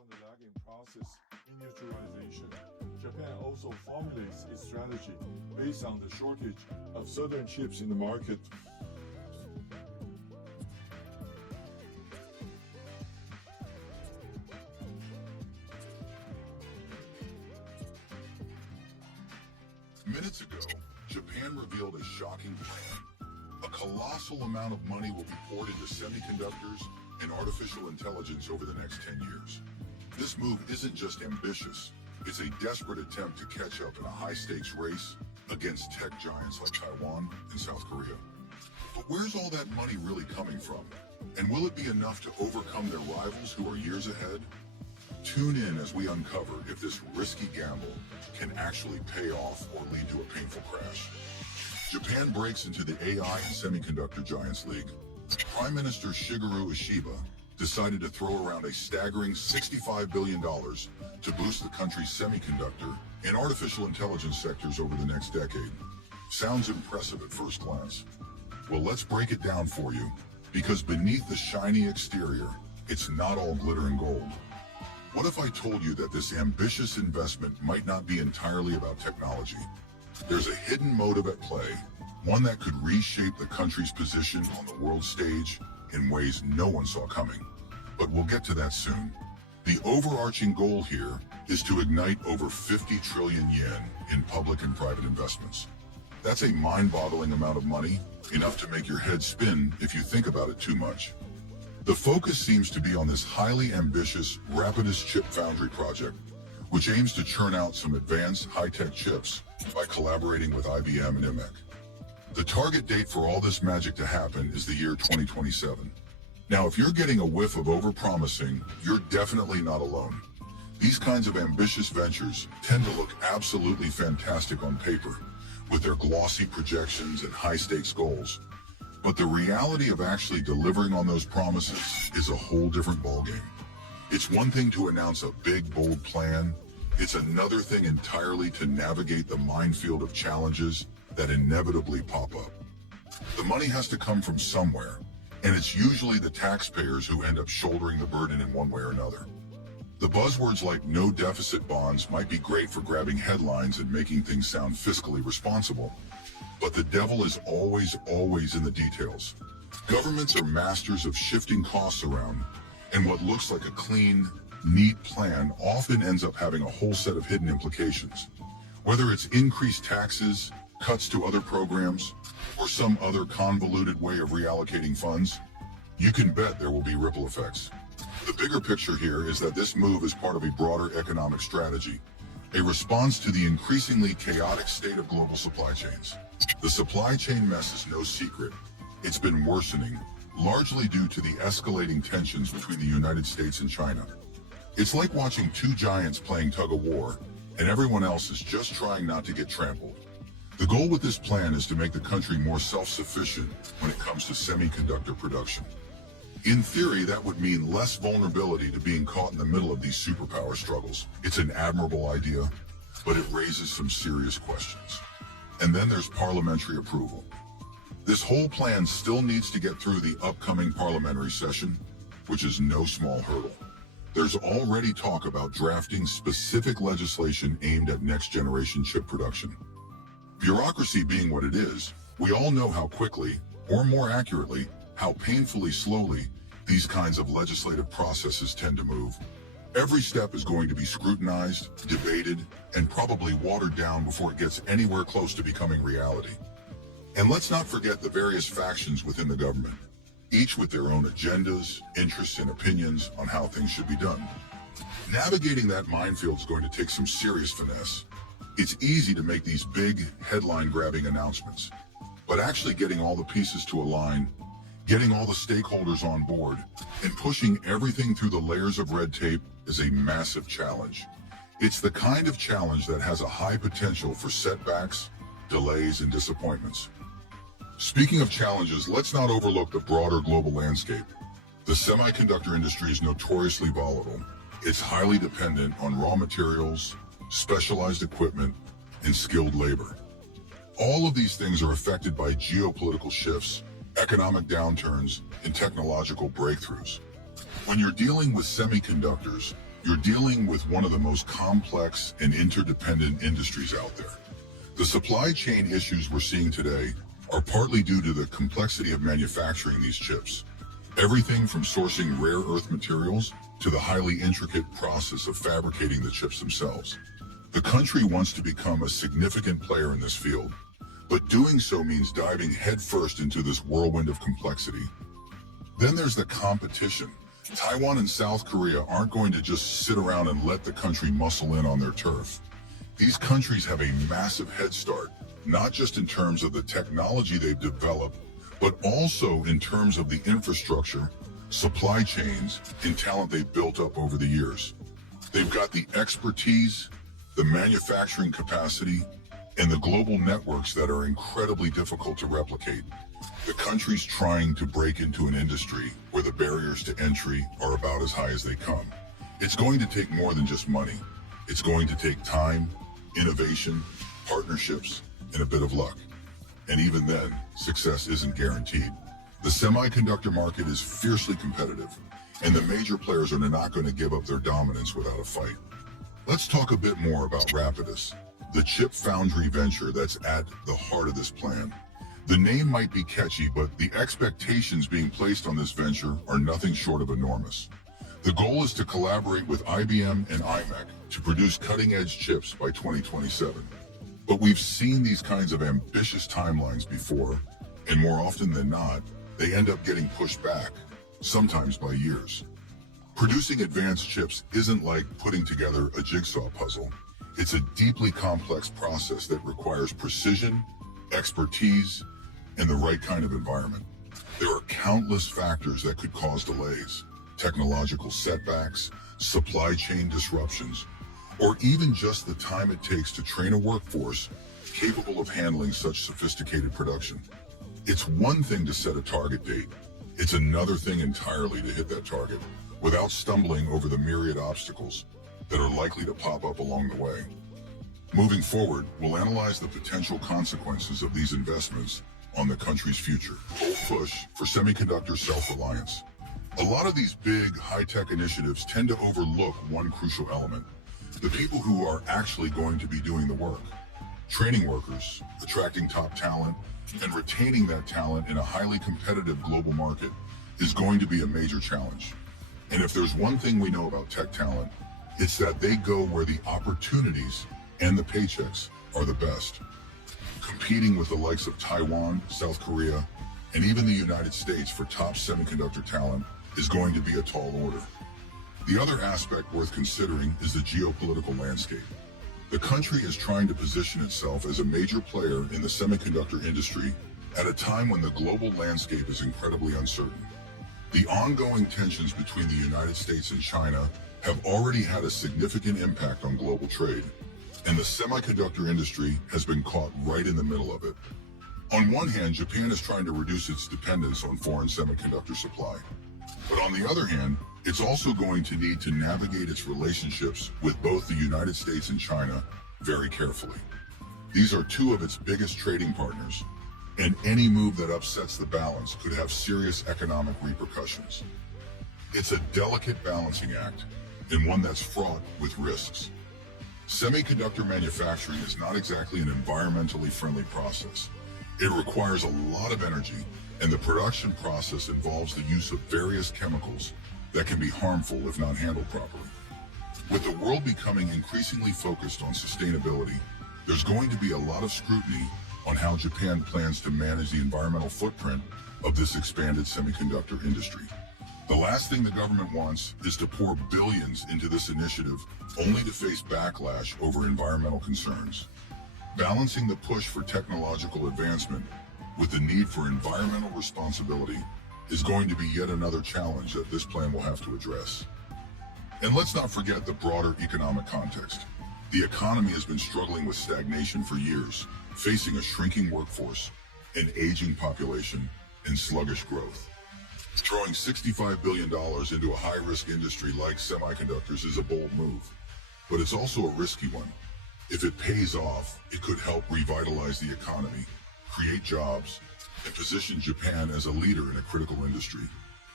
from the lagging process miniaturization, Japan also formulates its strategy based on the shortage of certain chips in the market. Minutes ago, Japan revealed a shocking plan. A colossal amount of money will be poured into semiconductors and artificial intelligence over the next 10 years. This move isn't just ambitious, it's a desperate attempt to catch up in a high-stakes race against tech giants like Taiwan and South Korea. But where's all that money really coming from? And will it be enough to overcome their rivals who are years ahead? Tune in as we uncover if this risky gamble can actually pay off or lead to a painful crash. Japan breaks into the AI and semiconductor giants league. Prime Minister Shigeru Ishiba decided to throw around a staggering $65 billion to boost the country's semiconductor and artificial intelligence sectors over the next decade. Sounds impressive at first glance. Well, let's break it down for you, because beneath the shiny exterior, it's not all glitter and gold. What if I told you that this ambitious investment might not be entirely about technology? There's a hidden motive at play, one that could reshape the country's position on the world stage in ways no one saw coming. But we'll get to that soon. The overarching goal here is to ignite over 50 trillion yen in public and private investments. That's a mind-boggling amount of money, enough to make your head spin if you think about it too much. The focus seems to be on this highly ambitious Rapidus chip foundry project, which aims to churn out some advanced high-tech chips by collaborating with IBM and IMEC. The target date for all this magic to happen is the year 2027. Now, if you're getting a whiff of overpromising, you're definitely not alone. These kinds of ambitious ventures tend to look absolutely fantastic on paper, with their glossy projections and high-stakes goals. But the reality of actually delivering on those promises is a whole different ballgame. It's one thing to announce a big, bold plan. It's another thing entirely to navigate the minefield of challenges that inevitably pop up. The money has to come from somewhere, and it's usually the taxpayers who end up shouldering the burden in one way or another. The buzzwords like no deficit bonds might be great for grabbing headlines and making things sound fiscally responsible, but the devil is always in the details. Governments are masters of shifting costs around, and what looks like a clean, neat plan often ends up having a whole set of hidden implications. Whether it's increased taxes, cuts to other programs, or some other convoluted way of reallocating funds, you can bet there will be ripple effects. The bigger picture here is that this move is part of a broader economic strategy, a response to the increasingly chaotic state of global supply chains. The supply chain mess is no secret. It's been worsening, largely due to the escalating tensions between the United States and China. It's like watching two giants playing tug-of-war, and everyone else is just trying not to get trampled. The goal with this plan is to make the country more self-sufficient when it comes to semiconductor production. In theory, that would mean less vulnerability to being caught in the middle of these superpower struggles. It's an admirable idea, but it raises some serious questions. And then there's parliamentary approval. This whole plan still needs to get through the upcoming parliamentary session, which is no small hurdle. There's already talk about drafting specific legislation aimed at next-generation chip production. Bureaucracy being what it is, we all know how quickly, or more accurately, how painfully slowly, these kinds of legislative processes tend to move. Every step is going to be scrutinized, debated, and probably watered down before it gets anywhere close to becoming reality. And let's not forget the various factions within the government, each with their own agendas, interests, and opinions on how things should be done. Navigating that minefield is going to take some serious finesse. It's easy to make these big, headline-grabbing announcements, but actually getting all the pieces to align, getting all the stakeholders on board, and pushing everything through the layers of red tape is a massive challenge. It's the kind of challenge that has a high potential for setbacks, delays, and disappointments. Speaking of challenges, let's not overlook the broader global landscape. The semiconductor industry is notoriously volatile. It's highly dependent on raw materials, specialized equipment, and skilled labor. All of these things are affected by geopolitical shifts, economic downturns, and technological breakthroughs. When you're dealing with semiconductors, You're dealing with one of the most complex and interdependent industries out there. The supply chain issues we're seeing today are partly due to the complexity of manufacturing these chips. Everything from sourcing rare earth materials to the highly intricate process of fabricating the chips themselves. The country wants to become a significant player in this field, but doing so means diving headfirst into this whirlwind of complexity. Then there's the competition. Taiwan and South Korea aren't going to just sit around and let the country muscle in on their turf. These countries have a massive head start, not just in terms of the technology they've developed, but also in terms of the infrastructure, supply chains, and talent they've built up over the years. They've got the expertise, the manufacturing capacity, and the global networks that are incredibly difficult to replicate. The country's trying to break into an industry where the barriers to entry are about as high as they come. It's going to take more than just money. It's going to take time, innovation, partnerships, and a bit of luck. And even then, success isn't guaranteed. The semiconductor market is fiercely competitive, and the major players are not going to give up their dominance without a fight. Let's talk a bit more about Rapidus, the chip foundry venture that's at the heart of this plan. The name might be catchy, but the expectations being placed on this venture are nothing short of enormous. The goal is to collaborate with IBM and IMEC to produce cutting-edge chips by 2027. But we've seen these kinds of ambitious timelines before, and more often than not, they end up getting pushed back, sometimes by years. Producing advanced chips isn't like putting together a jigsaw puzzle. It's a deeply complex process that requires precision, expertise, and the right kind of environment. There are countless factors that could cause delays, technological setbacks, supply chain disruptions, or even just the time it takes to train a workforce capable of handling such sophisticated production. It's one thing to set a target date. It's another thing entirely to hit that target without stumbling over the myriad obstacles that are likely to pop up along the way. Moving forward, we'll analyze the potential consequences of these investments on the country's future. Full push for semiconductor self-reliance. A lot of these big, high-tech initiatives tend to overlook one crucial element: the people who are actually going to be doing the work. Training workers, attracting top talent, and retaining that talent in a highly competitive global market is going to be a major challenge. And if there's one thing we know about tech talent, it's that they go where the opportunities and the paychecks are the best. Competing with the likes of Taiwan, South Korea, and even the United States for top semiconductor talent is going to be a tall order. The other aspect worth considering is the geopolitical landscape. The country is trying to position itself as a major player in the semiconductor industry at a time when the global landscape is incredibly uncertain. The ongoing tensions between the United States and China have already had a significant impact on global trade, and the semiconductor industry has been caught right in the middle of it. On one hand, Japan is trying to reduce its dependence on foreign semiconductor supply. But on the other hand, it's also going to need to navigate its relationships with both the United States and China very carefully. These are two of its biggest trading partners, and any move that upsets the balance could have serious economic repercussions. It's a delicate balancing act, and one that's fraught with risks. Semiconductor manufacturing is not exactly an environmentally friendly process. It requires a lot of energy, and the production process involves the use of various chemicals that can be harmful if not handled properly. With the world becoming increasingly focused on sustainability, there's going to be a lot of scrutiny on how Japan plans to manage the environmental footprint of this expanded semiconductor industry. The last thing the government wants is to pour billions into this initiative only to face backlash over environmental concerns. Balancing the push for technological advancement with the need for environmental responsibility is going to be yet another challenge that this plan will have to address. And let's not forget the broader economic context. The economy has been struggling with stagnation for years, facing a shrinking workforce, an aging population, and sluggish growth. Throwing $65 billion into a high-risk industry like semiconductors is a bold move, but it's also a risky one. If it pays off, it could help revitalize the economy, create jobs, and position Japan as a leader in a critical industry.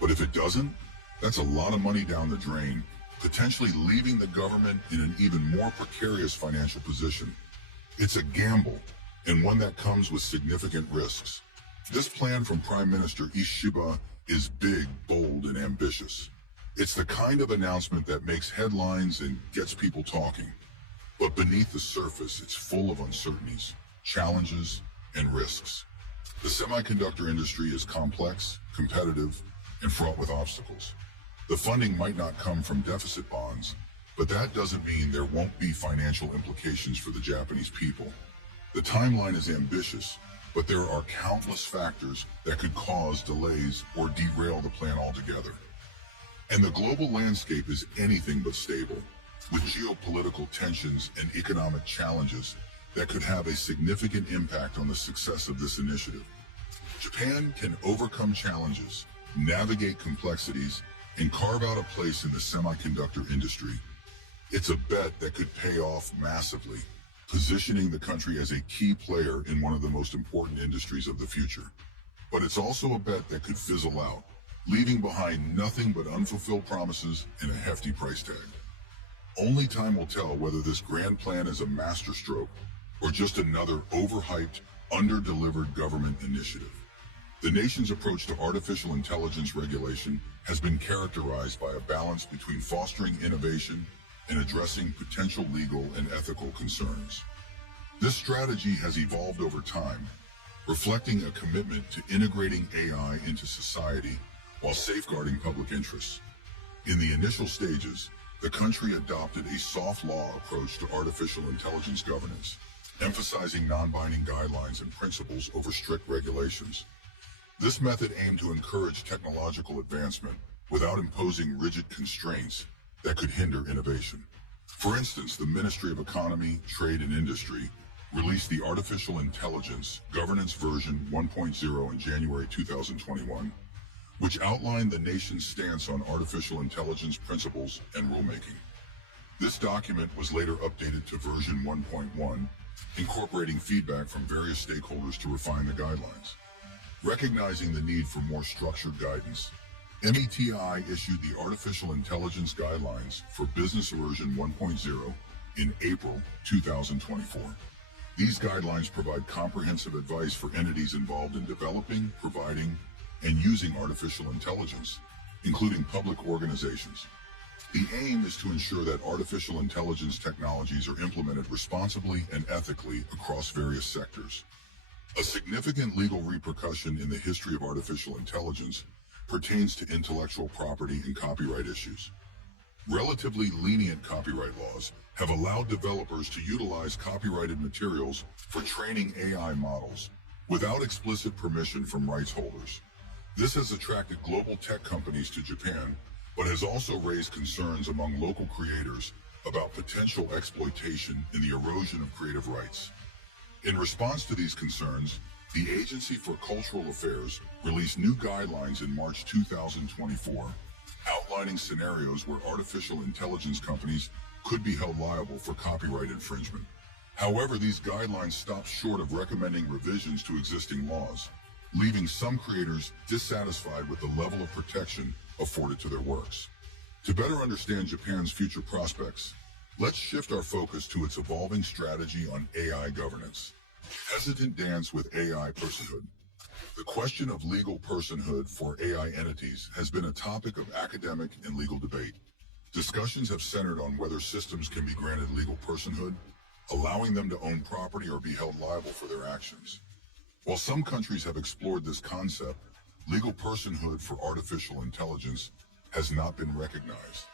But if it doesn't, that's a lot of money down the drain potentially leaving the government in an even more precarious financial position. It's a gamble, and one that comes with significant risks. This plan from Prime Minister Ishiba is big, bold, and ambitious. It's the kind of announcement that makes headlines and gets people talking. But beneath the surface, it's full of uncertainties, challenges, and risks. The semiconductor industry is complex, competitive, and fraught with obstacles. The funding might not come from deficit bonds, but that doesn't mean there won't be financial implications for the Japanese people. The timeline is ambitious, but there are countless factors that could cause delays or derail the plan altogether. And the global landscape is anything but stable, with geopolitical tensions and economic challenges that could have a significant impact on the success of this initiative. Japan can overcome challenges, navigate complexities, and carve out a place in the semiconductor industry. It's a bet that could pay off massively, positioning the country as a key player in one of the most important industries of the future. But it's also a bet that could fizzle out, leaving behind nothing but unfulfilled promises and a hefty price tag. Only time will tell whether this grand plan is a masterstroke or just another overhyped, under-delivered government initiative. The nation's approach to artificial intelligence regulation has been characterized by a balance between fostering innovation and addressing potential legal and ethical concerns. This strategy has evolved over time, reflecting a commitment to integrating AI into society while safeguarding public interests. In the initial stages, the country adopted a soft law approach to artificial intelligence governance, emphasizing non-binding guidelines and principles over strict regulations. This method aimed to encourage technological advancement without imposing rigid constraints that could hinder innovation. For instance, the Ministry of Economy, Trade and Industry released the Artificial Intelligence Governance version 1.0 in January 2021, which outlined the nation's stance on artificial intelligence principles and rulemaking. This document was later updated to version 1.1, incorporating feedback from various stakeholders to refine the guidelines. Recognizing the need for more structured guidance, METI issued the Artificial Intelligence Guidelines for Business version 1.0 in April 2024. These guidelines provide comprehensive advice for entities involved in developing, providing, and using artificial intelligence, including public organizations. The aim is to ensure that artificial intelligence technologies are implemented responsibly and ethically across various sectors. A significant legal repercussion in the history of artificial intelligence pertains to intellectual property and copyright issues. Relatively lenient copyright laws have allowed developers to utilize copyrighted materials for training AI models without explicit permission from rights holders. This has attracted global tech companies to Japan, but has also raised concerns among local creators about potential exploitation in the erosion of creative rights. In response to these concerns, the Agency for Cultural Affairs released new guidelines in March 2024, outlining scenarios where artificial intelligence companies could be held liable for copyright infringement. However, these guidelines stop short of recommending revisions to existing laws, leaving some creators dissatisfied with the level of protection afforded to their works. To better understand Japan's future prospects, let's shift our focus to its evolving strategy on AI governance. Hesitant dance with AI personhood. The question of legal personhood for AI entities has been a topic of academic and legal debate. Discussions have centered on whether systems can be granted legal personhood, allowing them to own property or be held liable for their actions. While some countries have explored this concept, legal personhood for artificial intelligence has not been recognized,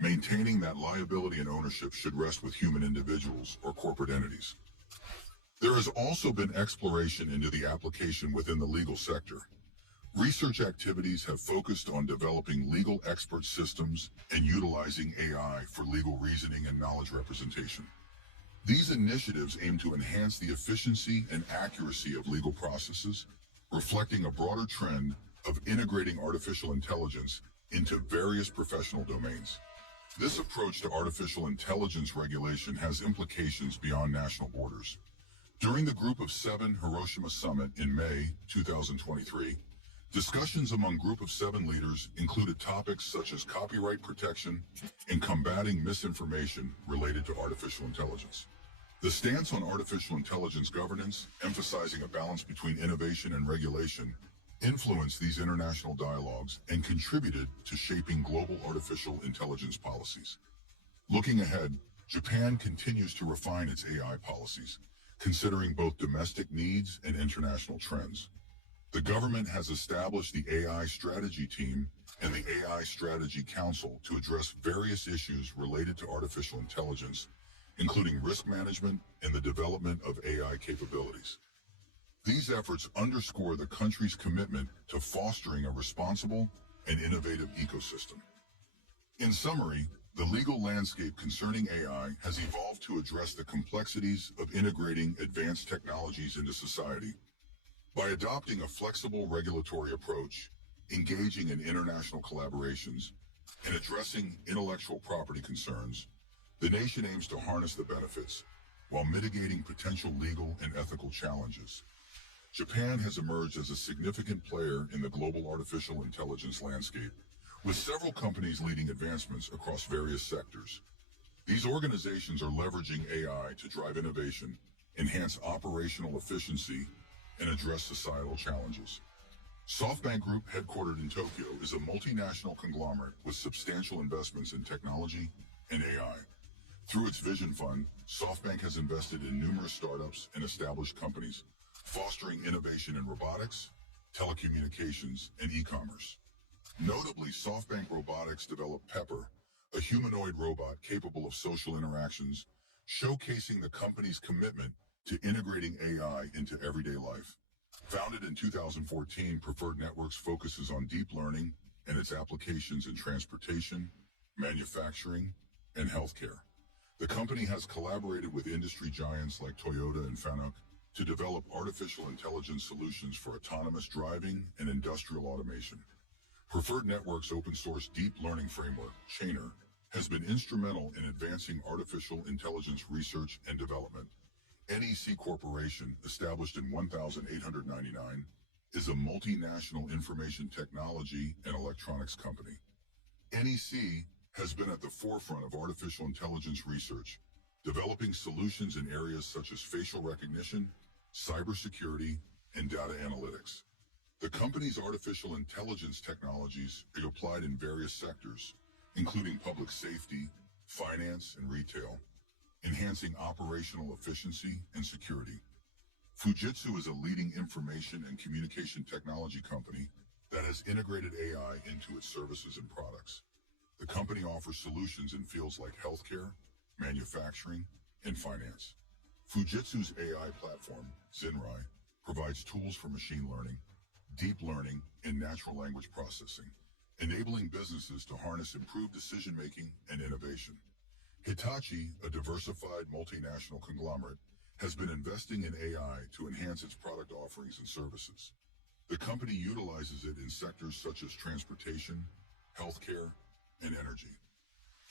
maintaining that liability and ownership should rest with human individuals or corporate entities. There has also been exploration into the application within the legal sector. Research activities have focused on developing legal expert systems and utilizing AI for legal reasoning and knowledge representation. These initiatives aim to enhance the efficiency and accuracy of legal processes, reflecting a broader trend of integrating artificial intelligence into various professional domains. This approach to artificial intelligence regulation has implications beyond national borders. During the Group of Seven Hiroshima Summit in May 2023, Discussions among Group of Seven leaders included topics such as copyright protection and combating misinformation related to artificial intelligence. The stance on artificial intelligence governance, emphasizing a balance between innovation and regulation, influenced these international dialogues and contributed to shaping global artificial intelligence policies. Looking ahead, Japan continues to refine its AI policies, considering both domestic needs and international trends. The government has established the AI Strategy Team and the AI Strategy Council to address various issues related to artificial intelligence, including risk management and the development of AI capabilities. These efforts underscore the country's commitment to fostering a responsible and innovative ecosystem. In summary, the legal landscape concerning AI has evolved to address the complexities of integrating advanced technologies into society. By adopting a flexible regulatory approach, engaging in international collaborations, and addressing intellectual property concerns, the nation aims to harness the benefits while mitigating potential legal and ethical challenges. Japan has emerged as a significant player in the global artificial intelligence landscape, with several companies leading advancements across various sectors. These organizations are leveraging AI to drive innovation, enhance operational efficiency, and address societal challenges. SoftBank Group, headquartered in Tokyo, is a multinational conglomerate with substantial investments in technology and AI. Through its Vision Fund, SoftBank has invested in numerous startups and established companies, fostering innovation in robotics, telecommunications, and e-commerce. Notably, SoftBank Robotics developed Pepper, a humanoid robot capable of social interactions, showcasing the company's commitment to integrating AI into everyday life. Founded in 2014, Preferred Networks focuses on deep learning and its applications in transportation, manufacturing, and healthcare. The company has collaborated with industry giants like Toyota and Fanuc to develop artificial intelligence solutions for autonomous driving and industrial automation. Preferred Networks' open-source deep learning framework, Chainer, has been instrumental in advancing artificial intelligence research and development. NEC Corporation, established in 1899, is a multinational information technology and electronics company. NEC has been at the forefront of artificial intelligence research, developing solutions in areas such as facial recognition, cybersecurity, and data analytics. The company's artificial intelligence technologies are applied in various sectors, including public safety, finance, and retail, enhancing operational efficiency and security. Fujitsu is a leading information and communication technology company that has integrated AI into its services and products. The company offers solutions in fields like healthcare, manufacturing, and finance. Fujitsu's AI platform, Zenrai, provides tools for machine learning, deep learning, and natural language processing, enabling businesses to harness improved decision-making and innovation. Hitachi, a diversified multinational conglomerate, has been investing in AI to enhance its product offerings and services. The company utilizes it in sectors such as transportation, healthcare, and energy.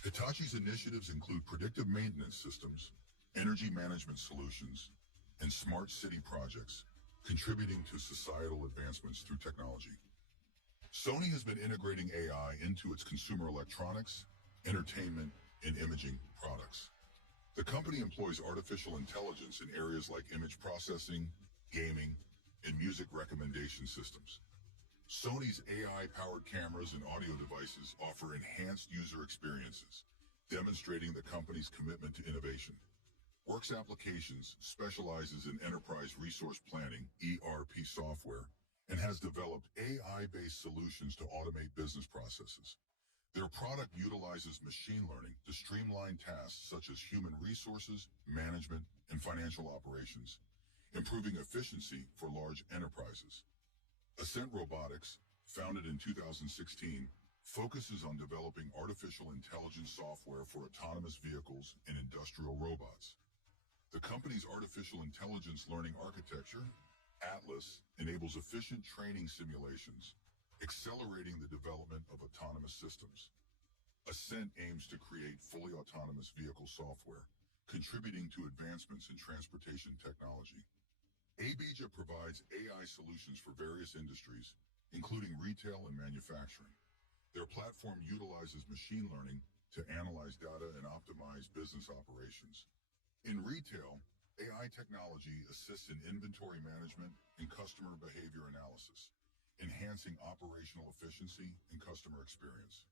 Hitachi's initiatives include predictive maintenance systems, energy management solutions, and smart city projects, contributing to societal advancements through technology. Sony has been integrating AI into its consumer electronics, entertainment, and imaging products. The company employs artificial intelligence in areas like image processing, gaming, and music recommendation systems. Sony's AI-powered cameras and audio devices offer enhanced user experiences, demonstrating the company's commitment to innovation. Works Applications specializes in enterprise resource planning, ERP software, and has developed AI-based solutions to automate business processes. Their product utilizes machine learning to streamline tasks such as human resources, management, and financial operations, improving efficiency for large enterprises. Ascent Robotics, founded in 2016, focuses on developing artificial intelligence software for autonomous vehicles and industrial robots. The company's artificial intelligence learning architecture, Atlas, enables efficient training simulations, accelerating the development of autonomous systems. Ascent aims to create fully autonomous vehicle software, contributing to advancements in transportation technology. ABJA provides AI solutions for various industries, including retail and manufacturing. Their platform utilizes machine learning to analyze data and optimize business operations. In retail, AI technology assists in inventory management and customer behavior analysis, enhancing operational efficiency and customer experience.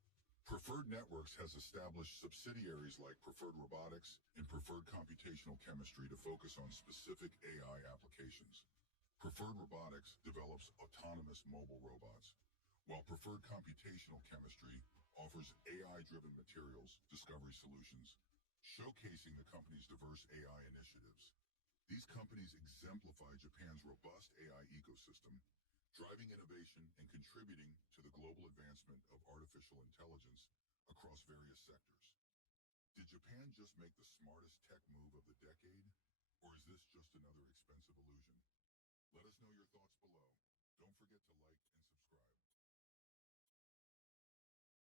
Preferred Networks has established subsidiaries like Preferred Robotics and Preferred Computational Chemistry to focus on specific AI applications. Preferred Robotics develops autonomous mobile robots, while Preferred Computational Chemistry offers AI-driven materials discovery solutions, showcasing the company's diverse AI initiatives. These companies exemplify Japan's robust AI ecosystem, driving innovation and contributing to the global advancement of artificial intelligence across various sectors. Did Japan just make the smartest tech move of the decade, or is this just another expensive illusion? Let us know your thoughts below. Don't forget to like and subscribe.